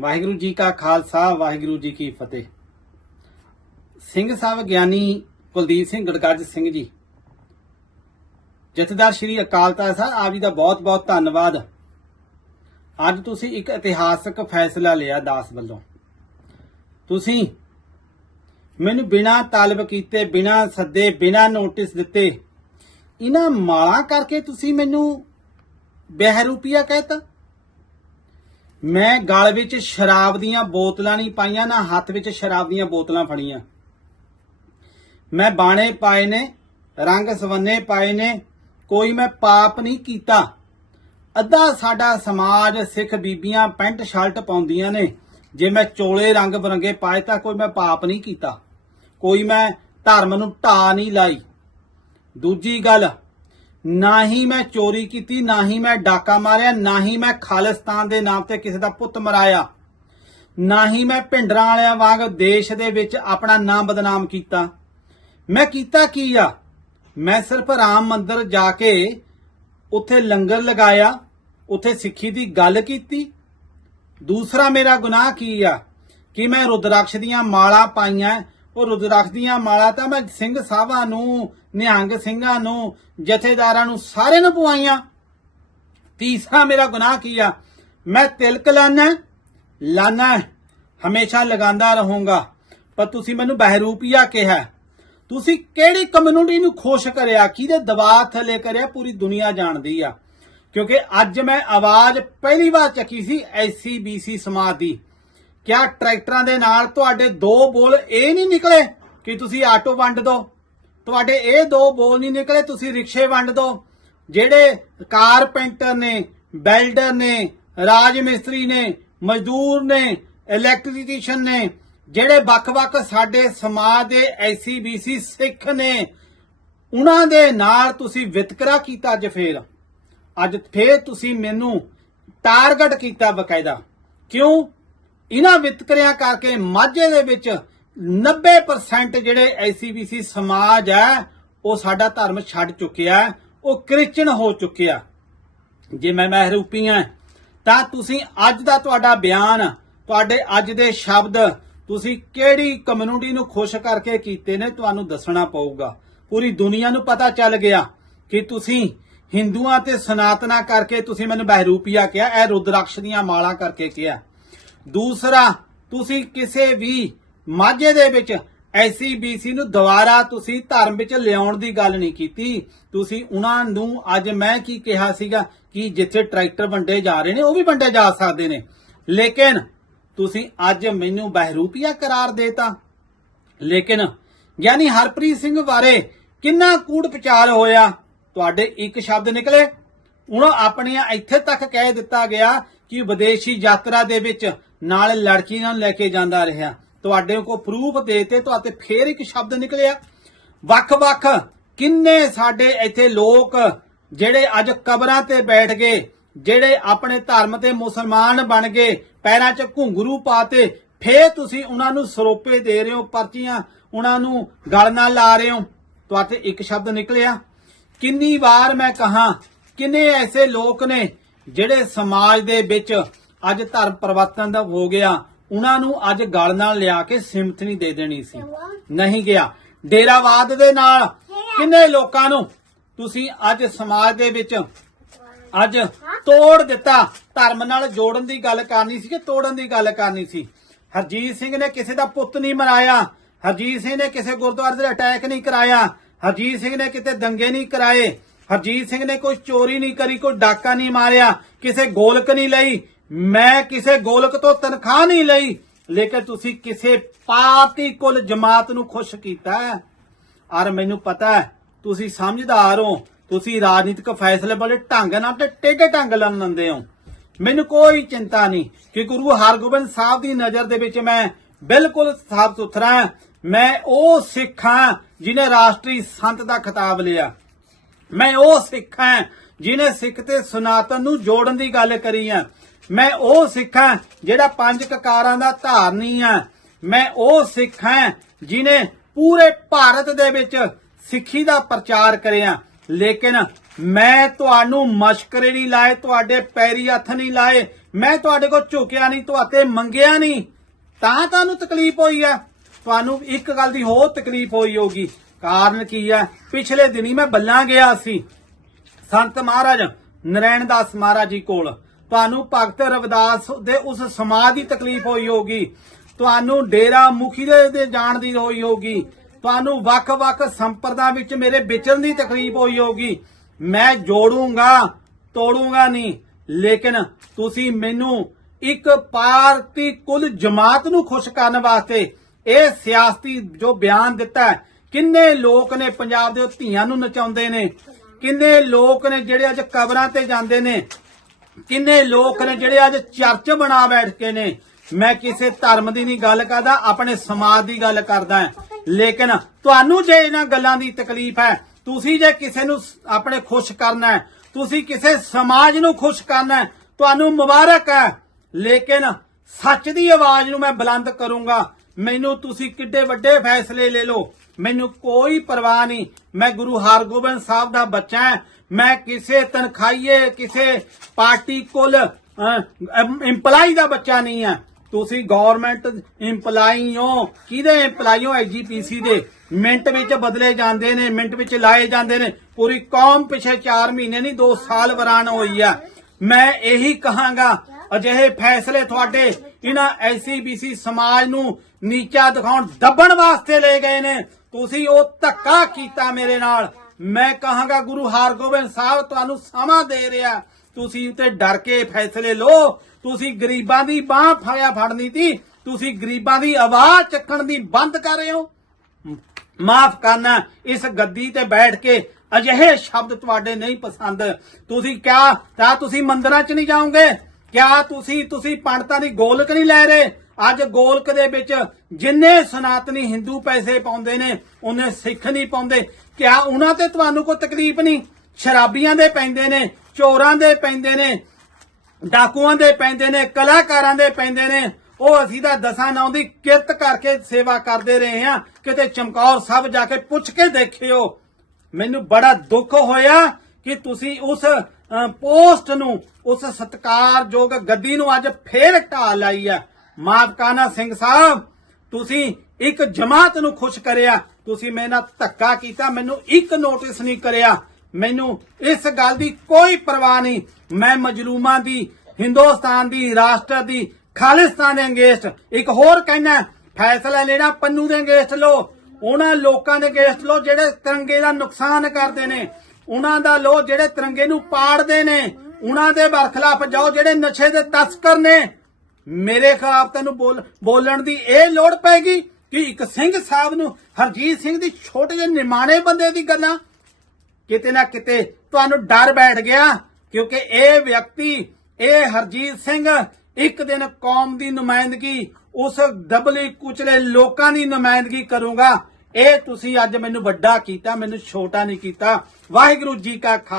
ਵਾਹਿਗੁਰੂ ਜੀ ਕਾ ਖਾਲਸਾ, ਵਾਹਿਗੁਰੂ ਜੀ ਕੀ ਫਤਿਹ। ਸਿੰਘ ਸਾਹਿਬ ਗਿਆਨੀ ਕੁਲਦੀਪ ਸਿੰਘ ਗੜਗੱਜ ਸਿੰਘ ਜੀ, ਜਥੇਦਾਰ ਸ਼੍ਰੀ ਅਕਾਲ ਤਖਤ ਸਾਹਿਬ, ਆਪ ਜੀ ਦਾ ਬਹੁਤ ਬਹੁਤ ਧੰਨਵਾਦ। ਅੱਜ ਤੁਸੀਂ ਇੱਕ ਇਤਿਹਾਸਕ ਫੈਸਲਾ ਲਿਆ ਦਾਸ ਵੱਲੋਂ। ਤੁਸੀਂ ਮੈਨੂੰ ਬਿਨਾਂ ਤਾਲਬ ਕੀਤੇ, ਬਿਨਾਂ ਸੱਦੇ, ਬਿਨਾਂ ਨੋਟਿਸ ਦਿੱਤੇ, ਇਹਨਾਂ ਮਾਲਾਂ ਕਰਕੇ ਤੁਸੀਂ ਮੈਨੂੰ ਬਹਿਰੂਪੀਆ ਕਹਿਤਾ? ਮੈਂ ਗਲ ਵਿੱਚ ਸ਼ਰਾਬ ਦੀਆਂ ਬੋਤਲਾਂ ਨਹੀਂ ਪਾਈਆਂ, ਨਾ ਹੱਥ ਵਿੱਚ ਸ਼ਰਾਬ ਦੀਆਂ ਬੋਤਲਾਂ ਫੜੀਆਂ। ਮੈਂ ਬਾਣੇ ਪਾਏ ਨੇ, ਰੰਗ ਸਵੰਨੇ ਪਾਏ ਨੇ, ਕੋਈ ਮੈਂ ਪਾਪ ਨਹੀਂ ਕੀਤਾ। ਅੱਧਾ ਸਾਡਾ ਸਮਾਜ ਸਿੱਖ ਬੀਬੀਆਂ ਪੈਂਟ ਸ਼ਰਟ ਪਾਉਂਦੀਆਂ ਨੇ, ਜੇ ਮੈਂ ਚੋਲੇ ਰੰਗ ਬਰੰਗੇ ਪਾਏ ਤਾਂ ਕੋਈ ਮੈਂ ਪਾਪ ਨਹੀਂ ਕੀਤਾ। ਕੋਈ ਮੈਂ ਧਰਮ ਨੂੰ ਢਾ ਨਹੀਂ ਲਾਈ। ਦੂਜੀ ਗੱਲ ਨਾ ਹੀ ਮੈਂ ਚੋਰੀ ਕੀਤੀ, ਨਾ ਹੀ ਮੈਂ ਡਾਕਾ ਮਾਰਿਆ, ਨਾ ਹੀ ਮੈਂ ਖਾਲਿਸਤਾਨ ਦੇ ਨਾਮ ਤੇ ਕਿਸੇ ਦਾ ਪੁੱਤ ਮਰਾਇਆ। ਨਾ ਹੀ ਮੈਂ ਭਿੰਡਰਾਂ ਵਾਲਿਆਂ ਵਾਂਗ ਦੇਸ਼ ਦੇ ਵਿੱਚ ਆਪਣਾ ਨਾਮ ਬਦਨਾਮ ਕੀਤਾ। ਮੈਂ ਕੀਤਾ ਕੀ ਆ? ਮੈਂ ਸਿਰਫ ਰਾਮ ਮੰਦਿਰ ਜਾ ਕੇ ਉੱਥੇ ਲੰਗਰ ਲਗਾਇਆ, ਉੱਥੇ ਸਿੱਖੀ ਦੀ ਗੱਲ ਕੀਤੀ। ਦੂਸਰਾ ਮੇਰਾ ਗੁਨਾਹ ਕੀ ਆ? ਕਿ ਮੈਂ ਰੁਦਰਾਕਸ਼ ਦੀਆਂ ਮਾਲਾ ਪਾਈਆਂ, ਉਹ ਰੁਦਰਾਕਸ਼ ਦੀਆਂ ਮਾਲਾ ਤਾਂ ਮੈਂ ਸਿੰਘ ਸਾਹਿਬਾਂ ਨੂੰ ਨਿਹੰਗ ਸਿੰਘਾਂ ਨੂੰ, ਜਥੇਦਾਰਾਂ ਨੂੰ ਸਾਰੇ ਨੂੰ ਪਵਾਈਆਂ। ਤੀਸਰਾ ਮੇਰਾ ਗੁਨਾਹ ਕੀ ਆ? ਮੈਂ ਤਿਲਕ ਲਾਣਾ ਲਾਣਾ ਹਮੇਸ਼ਾ ਲਗਾਉਂਦਾ ਰਹੂੰਗਾ। ਪਰ ਤੁਸੀਂ ਮੈਨੂੰ ਬਹਿਰੂਪੀਆ ਕਿਹਾ ਤੁਸੀਂ ਕਿਹੜੀ ਕਮਿਊਨਿਟੀ ਨੂੰ ਖੁਸ਼ ਕਰਿਆ? ਕਿਹਦੇ ਦਬਾਅ ਥੱਲੇ ਕਰਿਆ? ਪੂਰੀ ਦੁਨੀਆ ਜਾਣਦੀ ਆ। ਕਿਉਂਕਿ ਅੱਜ ਮੈਂ ਆਵਾਜ਼ ਪਹਿਲੀ ਵਾਰ ਚੱਕੀ ਸੀ ਐਸਸੀ ਬੀਸੀ ਸਮਾਜ ਦੀ। ਕਿਆ ਟਰੈਕਟਰਾਂ ਦੇ ਨਾਲ ਤੁਹਾਡੇ ਦੋ ਬੋਲ ਇਹ ਨਹੀਂ ਨਿਕਲੇ ਕਿ ਤੁਸੀਂ ਆਟੋ ਵੰਡ ਦਿਓ ਤੁਹਾਡੇ ਇਹ ਦੋ ਬੋਲ ਨਹੀਂ ਨਿਕਲੇ, ਤੁਸੀਂ ਰਿਕਸ਼ੇ ਵੰਡ ਦਿਓ ਜਿਹੜੇ ਕਾਰਪੈਂਟਰ ਨੇ, ਬੈਲਡਰ ਨੇ ਰਾਜ ਮਿਸਤਰੀ ਨੇ, ਮਜ਼ਦੂਰ ਨੇ, ਇਲੈਕਟ੍ਰੀਸ਼ੀਅਨ ਨੇ, ਜਿਹੜੇ ਵੱਖ-ਵੱਖ ਸਾਡੇ ਸਮਾਜ ਦੇ ਐਸੀ ਬੀਸੀ ਸਿੱਖ ਨੇ, ਉਹਨਾਂ ਦੇ ਨਾਲ ਤੁਸੀਂ ਵਿਤਕਰਾ ਕੀਤਾ ਅੱਜ ਫੇਰ। ਅੱਜ ਫੇਰ ਤੁਸੀਂ ਮੈਨੂੰ ਟਾਰਗੇਟ ਕੀਤਾ ਬਕਾਇਦਾ। ਕਿਉਂ? ਇਹਨਾਂ ਵਿਤਕਰਿਆਂ ਕਰਕੇ ਮਾਝੇ ਦੇ ਵਿੱਚ 90% ਜਿਹੜੇ ਐਸਸੀਬੀਸੀ ਸਮਾਜ ਹੈ, ਉਹ ਸਾਡਾ ਧਰਮ ਛੱਡ ਚੁੱਕਿਆ ਉਹ ਕ੍ਰਿਸਚਨ ਹੋ ਚੁੱਕਿਆ। ਜੇ ਮੈਂ ਮਹਿਰੂਪੀ ਹਾਂ, ਤਾਂ ਤੁਸੀਂ ਅੱਜ ਦਾ ਤੁਹਾਡਾ ਬਿਆਨ, ਤੁਹਾਡੇ ਅੱਜ ਦੇ ਸ਼ਬਦ, ਤੁਸੀਂ ਕਿਹੜੀ ਕਮਿਊਨਿਟੀ ਨੂੰ ਖੁਸ਼ ਕਰਕੇ ਕੀਤੇ ਨੇ ਤੁਹਾਨੂੰ ਦੱਸਣਾ ਪਊਗਾ। ਪੂਰੀ ਦੁਨੀਆ ਨੂੰ ਪਤਾ ਚੱਲ ਗਿਆ ਕਿ ਤੁਸੀਂ ਹਿੰਦੂਆਂ ਤੇ ਸਨਾਤਨਾ ਕਰਕੇ ਤੁਸੀਂ ਮੈਨੂੰ ਬਹਿਰੂਪੀਆ ਕਿਹਾ, ਇਹ ਰੁਦਰਾਕਸ਼ ਦੀਆਂ ਮਾਲਾ ਕਰਕੇ ਕਿਹਾ। ਦੂਸਰਾ, ਤੁਸੀਂ ਕਿਸੇ ਵੀ ਮਾਝੇ ਦੇ ਵਿੱਚ ਐਸੀ ਬੀਸੀ ਨੂੰ ਦੁਬਾਰਾ ਤੁਸੀਂ ਧਰਮ ਵਿੱਚ ਲਿਆਉਣ ਦੀ ਗੱਲ ਨਹੀਂ ਕੀਤੀ। ਤੁਸੀਂ ਉਹਨਾਂ ਨੂੰ ਅੱਜ ਮੈਂ ਕੀ ਕਿਹਾ ਸੀਗਾ ਕਿ ਜਿੱਥੇ ਟਰੈਕਟਰ ਵੰਡੇ ਜਾ ਰਹੇ ਨੇ, ਉਹ ਵੀ ਵੰਡੇ ਜਾ ਸਕਦੇ ਨੇ। ਲੇਕਿਨ ਤੁਸੀਂ ਅੱਜ ਮੈਨੂੰ ਬਹਿਰੂਪੀਆ ਕਰਾਰ ਦੇਤਾ। ਲੇਕਿਨ ਗਿਆਨੀ ਹਰਪ੍ਰੀਤ ਸਿੰਘ ਬਾਰੇ ਕਿੰਨਾ ਕੂੜ ਵਿਚਾਰ ਹੋਇਆ? ਤੁਹਾਡੇ ਇੱਕ ਸ਼ਬਦ ਨਿਕਲੇ। ਉਹਨਾਂ ਆਪਣੀਆਂ ਇੱਥੇ ਤੱਕ ਕਹਿ ਦਿੱਤਾ ਗਿਆ ਕਿ ਵਿਦੇਸ਼ੀ ਯਾਤਰਾ ਦੇ ਵਿੱਚ ਨਾਲ ਲੜਕੀ ਨਾਲ ਲੈ ਕੇ ਜਾਂਦਾ ਰਿਹਾ। ਤੁਹਾਡੇ ਕੋਲ ਪ੍ਰੂਫ ਦੇਤੇ ਤੁਹਾਤੇ ਫੇਰ ਇੱਕ ਸ਼ਬਦ ਨਿਕਲਿਆ। ਵੱਖ-ਵੱਖ ਕਿੰਨੇ ਸਾਡੇ ਇੱਥੇ ਲੋਕ ਜਿਹੜੇ ਅੱਜ ਕਬਰਾਂ ਤੇ ਬੈਠ ਗਏ, ਜਿਹੜੇ ਆਪਣੇ ਧਰਮ ਤੇ ਮੁਸਲਮਾਨ ਬਣ ਗਏ, ਪੈਰਾਂ 'ਚ ਘੁੰਗਰੂ ਪਾਤੇ ਫੇਰ ਤੁਸੀਂ ਉਹਨਾਂ ਨੂੰ ਸਰੋਪੇ ਦੇ ਰਹੇ ਹੋ, ਪਰਚੀਆਂ ਉਹਨਾਂ ਨੂੰ ਗਲ ਨਾਲ ਲਾ ਰਹੇ ਹੋ। ਤੁਹਾਤੇ ਇੱਕ ਸ਼ਬਦ ਨਿਕਲਿਆ। ਕਿੰਨੀ ਵਾਰ ਮੈਂ ਕਹਾ, ਕਿੰਨੇ ਐਸੇ ਲੋਕ ਨੇ ਜਿਹੜੇ ਸਮਾਜ ਦੇ ਵਿੱਚ ਅੱਜ ਧਰਮ ਪਰਿਵਰਤਨ ਦਾ ਹੋ ਗਿਆ ਉਹਨਾਂ ਨੂੰ ਅੱਜ ਗਲ ਨਾਲ ਲਿਆ ਕੇ ਸਿਮਤ ਨਹੀਂ ਦੇ ਦੇਣੀ ਸੀ। ਨਹੀਂ ਗਿਆ। ਡੇਰਾਵਾਦ ਦੇ ਨਾਲ ਕਿੰਨੇ ਲੋਕਾਂ ਨੂੰ ਤੁਸੀਂ ਅੱਜ ਸਮਾਜ ਦੇ ਵਿੱਚ ਅੱਜ ਤੋੜ ਦਿੱਤਾ। ਧਰਮ ਨਾਲ ਜੋੜਨ ਦੀ ਗੱਲ ਕਰਨੀ ਸੀ ਕਿ ਤੋੜਨ ਦੀ ਗੱਲ ਕਰਨੀ ਸੀ? ਹਰਜੀਤ ਸਿੰਘ ਨੇ ਕਿਸੇ ਦਾ ਪੁੱਤ ਨਹੀਂ ਮਰਾਇਆ। ਹਰਜੀਤ ਸਿੰਘ ਨੇ ਕਿਸੇ ਗੁਰਦੁਆਰੇ ਤੇ ਅਟੈਕ ਨਹੀਂ ਕਰਾਇਆ। ਹਰਜੀਤ ਸਿੰਘ ਨੇ ਕਿਤੇ ਦੰਗੇ ਨਹੀਂ ਕਰਾਏ। ਹਰਜੀਤ ਸਿੰਘ ਨੇ ਕੋਈ ਚੋਰੀ ਨਹੀਂ ਕਰੀ ਕੋਈ ਡਾਕਾ ਨਹੀਂ ਮਾਰਿਆ। ਕਿਸੇ ਗੋਲਕ ਨਹੀਂ ਲਈ। ਮੈਂ ਕਿਸੇ ਗੋਲਕ ਤੋਂ ਤਨਖਾਹ ਨਹੀਂ ਲਈ, ਲੇਕਿਨ ਤੁਸੀਂ ਕਿਸੇ ਪਾਤੀ ਕੁਲ ਜਮਾਤ ਨੂੰ ਖੁਸ਼ ਕੀਤਾ ਹੈ। ਔਰ ਮੈਨੂੰ ਪਤਾ ਹੈ, ਤੁਸੀਂ ਸਮਝਦਾਰ ਹੋ, ਤੁਸੀਂ ਰਾਜਨੀਤਿਕ ਫੈਸਲੇ ਬੜੇ ਢੰਗ ਨਾਲ ਤੇ ਟੇਢੇ ਢੰਗ ਨਾਲ ਲੈਂਦੇ ਹੋ। ਮੈਨੂੰ ਕੋਈ ਚਿੰਤਾ ਨਹੀਂ ਕਿ ਗੁਰੂ ਹਰਗੋਬਿੰਦ ਸਾਹਿਬ ਦੀ ਨਜ਼ਰ ਦੇ ਵਿੱਚ ਮੈਂ ਬਿਲਕੁਲ ਸਾਫ਼ ਸੁਥਰਾ ਮੈਂ ਉਹ ਸਿੱਖ ਹਾਂ ਜਿਨੇ ਰਾਸ਼ਟਰੀ ਸੰਤ ਦਾ ਖਿਤਾਬ ਲਿਆ। ਮੈਂ ਉਹ ਸਿੱਖ ਹਾਂ ਜਿਨੇ ਸਿੱਖ ਤੇ ਸਨਾਤਨ ਨੂੰ ਜੋੜਨ ਦੀ ਗੱਲ ਕਰੀ ਆ। ਮੈਂ ਉਹ ਸਿੱਖ ਹਾਂ ਜਿਹੜਾ ਪੰਜ ਕਕਾਰਾਂ ਦਾ ਧਾਰਨੀ ਆ ਮੈਂ ਉਹ ਸਿੱਖ ਹਾਂ ਜਿਨੇ ਪੂਰੇ ਭਾਰਤ ਦੇ ਵਿੱਚ ਸਿੱਖੀ ਦਾ ਪ੍ਰਚਾਰ ਕਰਿਆ। ਲੇਕਿਨ ਮੈਂ ਤੁਹਾਨੂੰ ਮਸ਼ਕਰੇ ਨਹੀਂ ਲਾਏ, ਤੁਹਾਡੇ ਪੈਰੀ ਹੱਥ ਨਹੀਂ ਲਾਏ। ਮੈਂ ਤੁਹਾਡੇ ਕੋਲ ਝੁਕਿਆ ਨਹੀਂ ਤੁਹਾਤੇ ਮੰਗਿਆ ਨਹੀਂ। ਤਾਂ ਤੁਹਾਨੂੰ ਤਕਲੀਫ ਹੋਈ ਹੈ। ਤੁਹਾਨੂੰ ਇੱਕ ਗੱਲ ਦੀ ਹੋਰ ਤਕਲੀਫ ਹੋਈ ਹੋਗੀ ਕਾਰਨ ਕੀ ਹੈ? ਪਿਛਲੇ ਦਿਨੀ ਮੈਂ ਬੱਲਾਂ ਗਿਆ ਸੀ। ਸੰਤ ਮਹਾਰਾਜ ਨਰੈਣ ਦਾਸ ਮਹਾਰਾਜ ਜੀ ਕੋਲ। ਤੁਹਾਨੂੰ ਭਗਤ ਰਵਿਦਾਸ ਦੇ ਉਸ ਸਮਾਜ ਦੀ ਤਕਲੀਫ ਹੋਈ ਹੋਗੀ ਤੁਹਾਨੂੰ ਡੇਰਾ ਮੁਖੀ ਦੇ ਜਾਣ ਦੀ ਹੋਈ ਹੋਗੀ ਤੁਹਾਨੂੰ ਵੱਖ-ਵੱਖ ਸੰਪਰਦਾ ਵਿੱਚ ਮੇਰੇ ਵਿਚਰਨ ਦੀ ਤਕਲੀਫ ਹੋਈ ਹੋਗੀ ਮੈਂ ਜੋੜੂੰਗਾ, ਤੋੜੂੰਗਾ ਨਹੀਂ। ਲੇਕਿਨ ਤੁਸੀਂ ਮੈਨੂੰ ਇੱਕ ਪਾਰਟੀ ਕੁੱਲ ਜਮਾਤ ਨੂੰ ਖੁਸ਼ ਕਰਨ ਵਾਸਤੇ ਇਹ ਸਿਆਸਤੀ ਜੋ ਬਿਆਨ ਦਿੱਤਾ ਕਿੰਨੇ ਲੋਕ ਨੇ ਪੰਜਾਬ ਦੇ ਧੀਆਂ ਨੂੰ ਨਚਾਉਂਦੇ ਨੇ, ਕਿੰਨੇ ਲੋਕ ਨੇ ਜਿਹੜੇ ਅੱਜ ਕਬਰਾਂ ਤੇ ਜਾਂਦੇ ਨੇ ਕਿੰਨੇ ਲੋਕ ਨੇ ਜਿਹੜੇ ਅੱਜ ਚਰਚ ਬਣਾ ਬੈਠ ਕੇ ਨੇ? ਮੈਂ ਕਿਸੇ ਧਰਮ ਦੀ ਨਹੀਂ ਗੱਲ ਕਰਦਾ, ਆਪਣੇ ਸਮਾਜ ਦੀ ਗੱਲ ਕਰਦਾ ਲੇਕਿਨ ਤੁਹਾਨੂੰ ਜੇ ਇਹਨਾਂ ਗੱਲਾਂ ਦੀ ਤਕਲੀਫ ਹੈ, ਤੁਸੀਂ ਜੇ ਕਿਸੇ ਨੂੰ ਆਪਣੇ ਖੁਸ਼ ਕਰਨਾ ਹੈ, ਤੁਸੀਂ ਕਿਸੇ ਸਮਾਜ ਨੂੰ ਖੁਸ਼ ਕਰਨਾ ਹੈ, ਤੁਹਾਨੂੰ ਮੁਬਾਰਕ ਹੈ। ਲੇਕਿਨ ਸੱਚ ਦੀ ਆਵਾਜ਼ ਨੂੰ ਮੈਂ ਬੁਲੰਦ ਕਰੂੰਗਾ। ਮੈਨੂੰ ਤੁਸੀਂ ਕਿੱਡੇ ਵੱਡੇ ਫੈਸਲੇ ਲੈ ਲਓ। ਮੈਨੂੰ ਕੋਈ ਪਰਵਾਹ ਨਹੀਂ। ਮੈਂ ਗੁਰੂ ਹਰਗੋਬਿੰਦ ਸਾਹਿਬ ਦਾ ਬੱਚਾ ਹਾਂ। ਮੈਂ ਕਿਸੇ ਤਨਖਾਹੀਏ, ਕਿਸੇ ਪਾਰਟੀ ਕੁਲ ਇੰਪਲਾਈ ਦਾ ਬੱਚਾ ਨਹੀਂ ਹਾਂ। ਤੁਸੀਂ ਗਵਰਨਮੈਂਟ ਇੰਪਲਾਈ ਹੋ। ਕਿਹਦੇ ਇੰਪਲਾਈ ਹੋ ਐਜੀਪੀਸੀ ਦੇ? ਮਿੰਟ ਵਿੱਚ ਬਦਲੇ ਜਾਂਦੇ ਨੇ, ਮਿੰਟ ਵਿੱਚ ਲਾਏ ਜਾਂਦੇ ਨੇ। ਪੂਰੀ ਕੌਮ ਪਿਛੇ 4 ਮਹੀਨੇ ਨਹੀਂ 2 ਸਾਲ ਵਰਾਨ ਹੋਈ ਆ। ਮੈਂ ਇਹੀ ਕਹਾਂਗਾ, ਅਜਿਹੇ ਫੈਸਲੇ ਤੁਹਾਡੇ, ਇਹਨਾਂ ਐਸਸੀਬੀਸੀ ਸਮਾਜ ਨੂੰ ਨੀਚਾ ਦਿਖਾਉਣ ਦੱਬਣ ਵਾਸਤੇ ਲੈ ਗਏ ਨੇ। ਤੁਸੀਂ ਉਹ ਧੱਕਾ ਕੀਤਾ ਮੇਰੇ ਨਾਲ। ਮੈਂ ਕਹਾਂਗਾ, ਗੁਰੂ ਹਰਗੋਬਿੰਦ ਸਾਹਿਬ, ਤੁਹਾਨੂੰ ਸਮਾਂ ਦੇ ਰਿਹਾ। ਤੁਸੀਂ ਉਤੇ ਡਰ ਕੇ ਫੈਸਲੇ ਲਓ। ਤੁਸੀਂ ਗਰੀਬਾਂ ਦੀ ਬਾਹ ਫੜਿਆ ਫੜਨੀ ਤੀ। ਤੁਸੀਂ ਗਰੀਬਾਂ ਦੀ ਆਵਾਜ਼ ਚੱਕਣ ਦੀ ਬੰਦ ਕਰ ਰਹੇ ਹੋ। ਮਾਫ ਕਰਨਾ, ਇਸ ਗੱਦੀ ਤੇ ਬੈਠ ਕੇ ਅਜਿਹੇ ਸ਼ਬਦ ਤੁਹਾਡੇ ਨਹੀਂ ਪਸੰਦ। ਤੁਸੀਂ ਕਿਆ, ਤਾਂ ਤੁਸੀਂ ਮੰਦਰਾਂ 'ਚ ਨਹੀਂ ਜਾਓਗੇ? ਕਿਆ ਤੁਸੀਂ ਤੁਸੀਂ ਪੰਡਤਾਂ ਦੀ ਗੋਲਕ ਨਹੀਂ ਲੈ ਰਹੇ? ਅੱਜ ਗੋਲਕ ਦੇ ਵਿੱਚ ਜਿੰਨੇ ਸਨਾਤਨੀ ਹਿੰਦੂ ਪੈਸੇ ਪਾਉਂਦੇ ਨੇ, ਉਹਨੇ ਸਿੱਖ ਨਹੀਂ ਪਾਉਂਦੇ। ਕਿਆ ਉਹਨਾਂ ਤੇ ਤੁਹਾਨੂੰ ਕੋਈ ਤਕਲੀਫ ਨਹੀਂ? ਸ਼ਰਾਬੀਆਂ ਦੇ ਪੈਂਦੇ ਨੇ, ਚੋਰਾਂ ਦੇ ਪੈਂਦੇ ਨੇ, ਡਾਕੂਆਂ ਦੇ ਪੈਂਦੇ ਨੇ, ਕਲਾਕਾਰਾਂ ਦੇ ਪੈਂਦੇ ਨੇ। ਉਹ ਅਸੀਂ ਤਾਂ ਦਸਾਂ ਨੌ ਦੀ ਕਿਰਤ ਕਰਕੇ ਸੇਵਾ ਕਰਦੇ ਰਹੇ ਹਾਂ। ਕਿਤੇ ਚਮਕੌਰ ਸਾਹਿਬ ਜਾ ਕੇ ਪੁੱਛ ਕੇ ਦੇਖਿਓ। ਮੈਨੂੰ ਬੜਾ ਦੁੱਖ ਹੋਇਆ ਕਿ ਤੁਸੀਂ ਉਸ ਪੋਸਟ ਨੂੰ, ਉਸ ਸਤਕਾਰਯੋਗ ਗੱਦੀ ਨੂੰ ਅੱਜ ਫੇਰ ਢਾਲ ਲਾਈ ਹੈ। ਮਾਫਕਾਨਾ ਸਿੰਘ ਸਾਹਿਬ, ਤੁਸੀਂ ਇੱਕ ਜਮਾਤ ਨੂੰ ਖੁਸ਼ ਕਰਿਆ, ਤੁਸੀਂ ਮੇਰੇ ਨਾਲ ਧੱਕਾ ਕੀਤਾ, ਮੈਨੂੰ ਇੱਕ ਨੋਟਿਸ ਨਹੀਂ ਕਰਿਆ। ਮੈਨੂੰ ਇਸ ਗੱਲ ਦੀ ਕੋਈ ਪਰਵਾਹ ਨਹੀਂ। ਮੈਂ ਮਜਲੂਮਾਂ ਦੀ, ਹਿੰਦੁਸਤਾਨ ਦੀ, ਰਾਸ਼ਟਰ ਦੀ, ਖਾਲਿਸਤਾਨ ਦੇ ਅੰਗੇਸਟ। ਇੱਕ ਹੋਰ ਕਹਿਣਾ, ਫੈਸਲਾ ਲੈਣਾ ਪੰਨੂ ਦੇ ਅੰਗੇਸਟ ਲੋ ਉਹਨਾਂ ਲੋਕਾਂ ਦੇ ਅੰਗੇਸਟ ਲੋ ਜਿਹੜੇ ਤਿਰੰਗੇ ਦਾ ਨੁਕਸਾਨ ਕਰਦੇ ਨੇ। ਉਹਨਾਂ ਦਾ ਲੋ ਜਿਹੜੇ ਤਿਰੰਗੇ ਨੂੰ ਪਾੜਦੇ ਨੇ। ਉਹਨਾਂ ਦੇ ਬਰਖਲਾਫ ਜਾਓ ਜਿਹੜੇ ਨਸ਼ੇ ਦੇ ਤਸਕਰ ਨੇ। ਮੇਰੇ ਖਿਲਾਫ ਤੈਨੂੰ ਬੋਲਣ ਦੀ ਇਹ ਲੋੜ ਪੈਗੀ ਕਿ ਇੱਕ ਸਿੰਘ ਸਾਹਿਬ ਨੂੰ, ਹਰਜੀਤ ਸਿੰਘ ਦੀ ਛੋਟੇ ਜਿਹੇ ਨਿਮਾਣੇ ਬੰਦੇ ਦੀ ਗੱਲਾਂ। ਕਿਤੇ ਨਾ ਕਿਤੇ ਤੁਹਾਨੂੰ ਡਰ ਬੈਠ ਗਿਆ, ਕਿਉਂਕਿ ਇਹ ਵਿਅਕਤੀ, ਇਹ ਹਰਜੀਤ ਸਿੰਘ ਇੱਕ ਦਿਨ ਕੌਮ ਦੀ ਨੁਮਾਇੰਦਗੀ, ਉਸ ਦਬਲੇ ਕੁਚਲੇ ਲੋਕਾਂ ਦੀ ਨੁਮਾਇੰਦਗੀ ਕਰੂੰਗਾ। ਇਹ ਤੁਸੀਂ ਅੱਜ ਮੈਨੂੰ ਵੱਡਾ ਕੀਤਾ, ਮੈਨੂੰ ਛੋਟਾ ਨਹੀਂ ਕੀਤਾ। ਵਾਹਿਗੁਰੂ ਜੀ ਕਾ ਖਾਲਸਾ।